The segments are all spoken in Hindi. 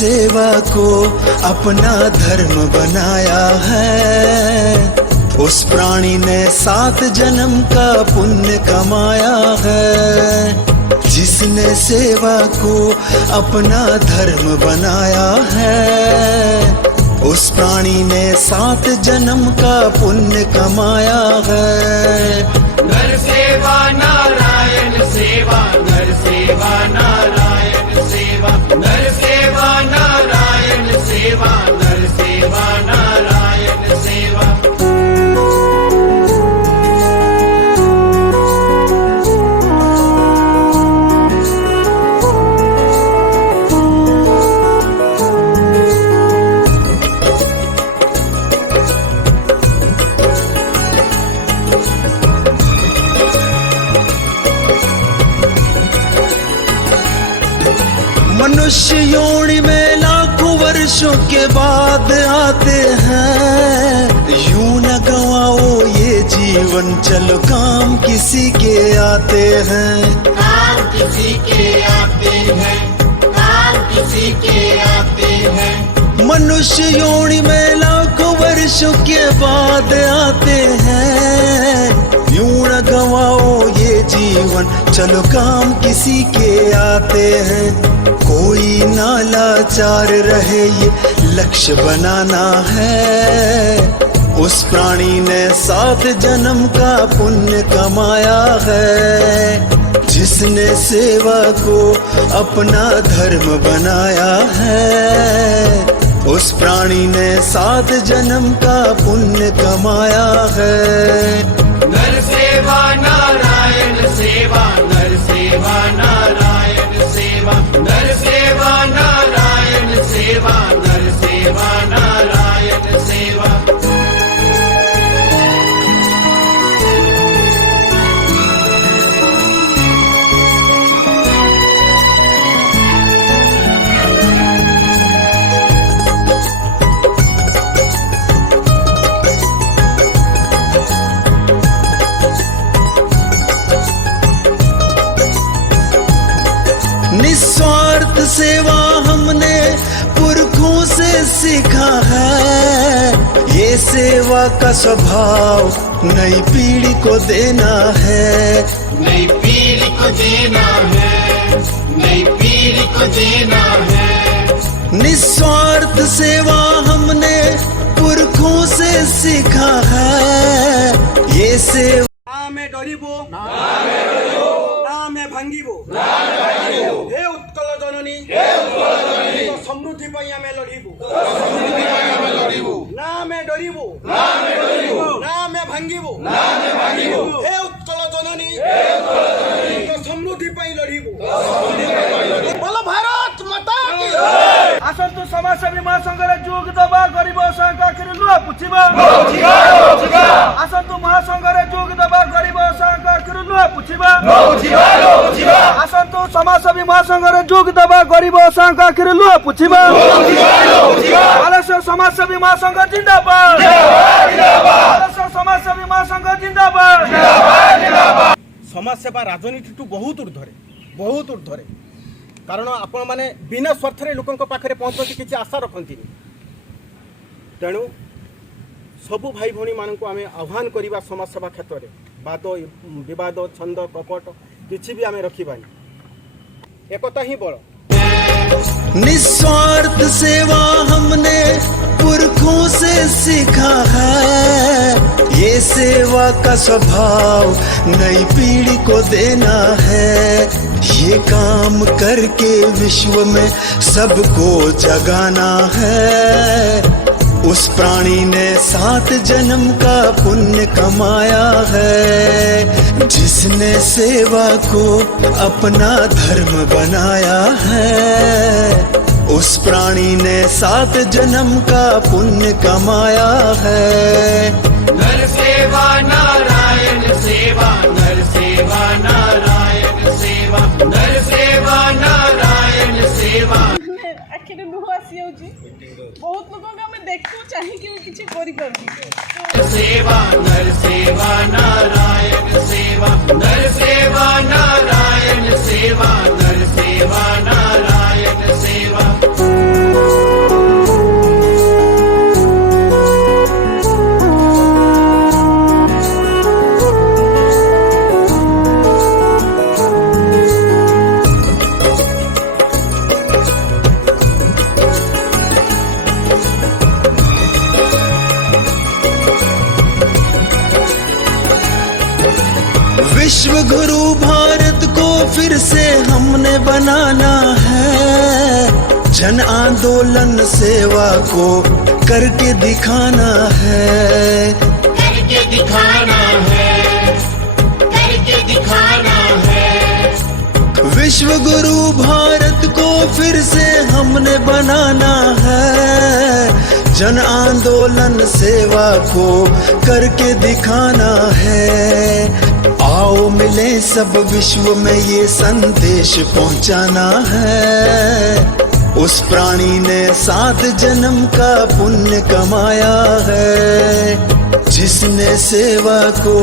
सेवा को अपना धर्म बनाया है, उस प्राणी ने 7 जन्म का पुण्य कमाया है। जिसने सेवा को अपना धर्म बनाया है, उस प्राणी ने 7 जन्म का पुण्य कमाया है। नर सेवा नारायण सेवा, नर सेवा नारायण सेवा, नर सेवा नारायण सेवा, नर सेवा नारायण सेवा। मनुष्य योनि में लाखों वर्षों के बाद आते हैं, यूं न गवाओ ये जीवन, चलो काम किसी के आते हैं। काम किसी के आते हैं, काम किसी के आते हैं। मनुष्य योनि में लाखों वर्षों के बाद आते हैं, यूं न गवाओ ये जीवन, चलो काम किसी के आते हैं। कोई ना लाचार रहे ये लक्ष्य बनाना है, उस प्राणी ने 7 जन्म का पुण्य कमाया है। जिसने सेवा को अपना धर्म बनाया है, उस प्राणी ने 7 जन्म का पुण्य कमाया है। नर सेवा नारायण सेवा, नर सेवा नारायण सेवा, नर सेवा नारायण सेवा, नर सेवा नारायण सेवा। निस्वार्थ सेवा हमने पुरखों से सीखा है, ये सेवा का स्वभाव नई पीढ़ी को देना है। नई पीढ़ी को देना है, नई पीढ़ी को देना है। निस्वार्थ सेवा हमने पुरखों से सीखा है, ये सेवा नामे डरिबो नामे भांगिबो हे उत्कल जननी समृद्धि पाई आमे लड़िबो नामे डरिबो नामे भांगिबो हे उत्कल जननी समृद्धि पाई लड़िबो। बोलो भारत माता की आसन्तु समाजसेवी महासंघरे जोग दबा गरीब असहायक आखिर लुआ पुछिबा। आसन्तु महासंघरे जोग दबा गरीब असहायक आखिर लुआ पुछिबा। आसन्तु समाजसेवी महासंघरे जोग दबा गरीब असहायक आखिर लुआ पुछिबा। बालेश्वर समाजसेवी महासंघ जिंदाबाद, बालेश्वर समाजसेवी महासंघ जिंदाबाद। समाजसेवा राजनीति टू बहुत ऊर्ध्वरे कारण आपण माने बिना स्वार्थ लोकों पाखे पहुँचती किसी आशा रखती। तेणु सबु भाई भौणी मानक आम आह्वान करवा समाजसेवा क्षेत्र में वाद विवाद छंद कपट किसी भी आम रखिबानी, एकता ही बड़। निस्वार्थ सेवा हमने पुरखों से सीखा है, ये सेवा का स्वभाव नई पीढ़ी को देना है। ये काम करके विश्व में सबको जगाना है, उस प्राणी ने 7 जन्म का पुण्य कमाया है। जिसने सेवा को अपना धर्म बनाया है, उस प्राणी ने 7 जन्म का पुण्य कमाया है। नर सेवा नारायण सेवा, नर सेवा नारायण सेवा, नर सेवा नारायण सेवा। आखिर लुह आसी बहुत लोग देखू चाहिए किसी सेवा नर सेवा नारायण सेवा, नर सेवा नारायण सेवा, नर सेवा नारायण सेवा। विश्व गुरु भारत को फिर से हमने बनाना है, जन आंदोलन सेवा को करके दिखाना है, करके दिखाना है, करके दिखाना है। विश्व गुरु भारत को फिर से हमने बनाना है, जन आंदोलन सेवा को करके दिखाना है। आओ मिले सब विश्व में ये संदेश पहुंचाना है, उस प्राणी ने 7 जन्म का पुण्य कमाया है, जिसने सेवा को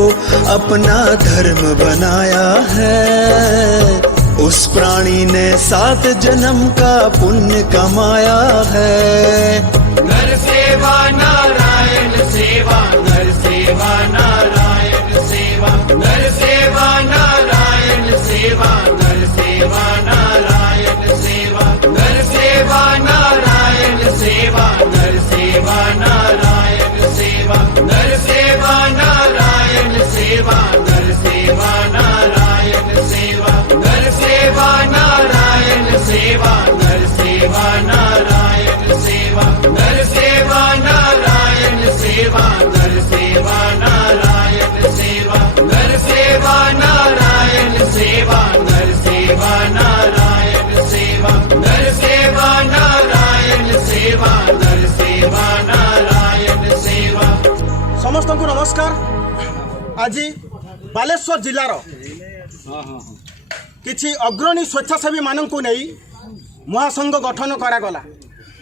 अपना धर्म बनाया है, उस प्राणी ने 7 जन्म का पुण्य कमाया है। नर सेवा नारायण सेवा, नर सेवा नारायण सेवा, नर सेवा नारायण सेवा, नर सेवा नारायण सेवा, नर सेवा नारायण सेवा, नर सेवा नारायण सेवा, नर सेवा नारायण सेवा, नर सेवा नारायण सेवा, नर सेवा नारायण सेवा, नर सेवा नारायण सेवा, नर सेवा नारायण सेवा, नर सेवा नारायण सेवा, नर सेवा नारायण सेवा, नर सेवा नारायण सेवा, नर सेवा नारायण सेवा, नर सेवा नारायण सेवा। समस्त को नमस्कार। आज बालेश्वर जिलार किछि अग्रणी स्वेच्छासेवी मानक नहीं महासंघ गठन करागला।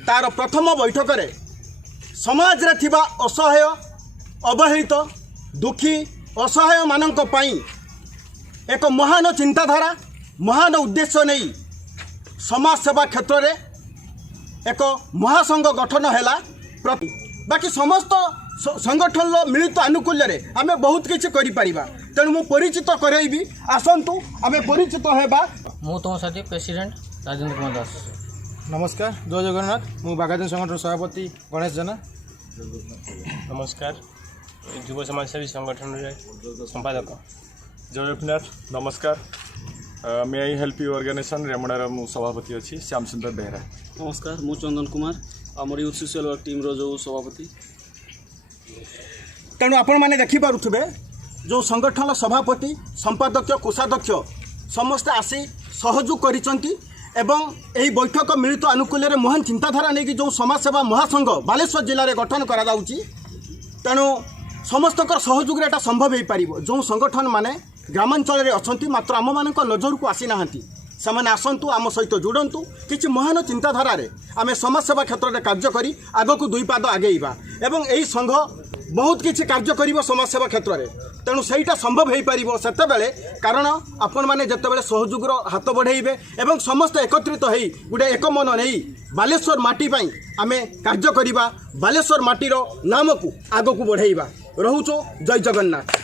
तार प्रथम बैठक रे समाज रे थिबा असहाय अवहेलित दुखी असहाय मानक पई एक महान चिंताधारा महान उद्देश्य नहीं समाज सेवा क्षेत्र रे एक महासंघ गठन हैला। प्रति बाकी समस्त संगठन मिलित आनुकूल्य रे आमे बहुत किछि करि परिबा। तेणु मु परिचित करैबी, आसंतु आमे परिचित हेबा। मु तुम साथी प्रेसिडेंट राजेंद्र कुमार दास। नमस्कार, जय जगन्नाथ। मु बागाजन संगठन सभापति गणेश जेना। नमस्कार, युव समाजसेवी संगठन संपादक जय जगन्नाथ। नमस्कार, मे आई हेल्प यू ऑर्गेनाइजेशन रेमुणार मु सभापति अच्छी श्याम सुंदर बेहरा। नमस्कार, मु चंदन कुमार आमर यूथ सोशल वर्क टीम रो जो सभापति। तेणु आपण मैंने देखिपे जो संगठन सभापति संपादक कोषाध्यक्ष समस्ते आसी सहयोग करिसंती एवं यही बैठक मिलित आनुकूल्य रे महान चिंताधारा नहीं कि जो समाजसेवा महासंघ बालेश्वर जिले में गठन करा जाउची। तेणु समस्त सहयोग रे एटा संभव हो पार। जो संगठन माने ग्रामांचल रे अछंती मात्र आम मान नजर को आसी नाहंती, सेमाने आसंतु आम सहित जोड़ंतु। किछि महान चिंताधारा रे आमे समाजसेवा क्षेत्र में कार्य करी आगक 2 पाद आगेइबा एवं यही संघ बहुत किछि कार्य करिवो समाजसेवा क्षेत्र में। तेणु सहीटा संभव हो पार सेतेबेले, कारण आपण माने जेतेबेले सहयोगर हाथ बढ़ेइबे एवं समस्त एकत्रित होई गुडे एक मन नहीं बालेश्वर माटी पई आमे कार्य करिबा, बालेश्वर माटीर नाम को आगक बढ़ेइबा। रहुचो जय जगन्नाथ।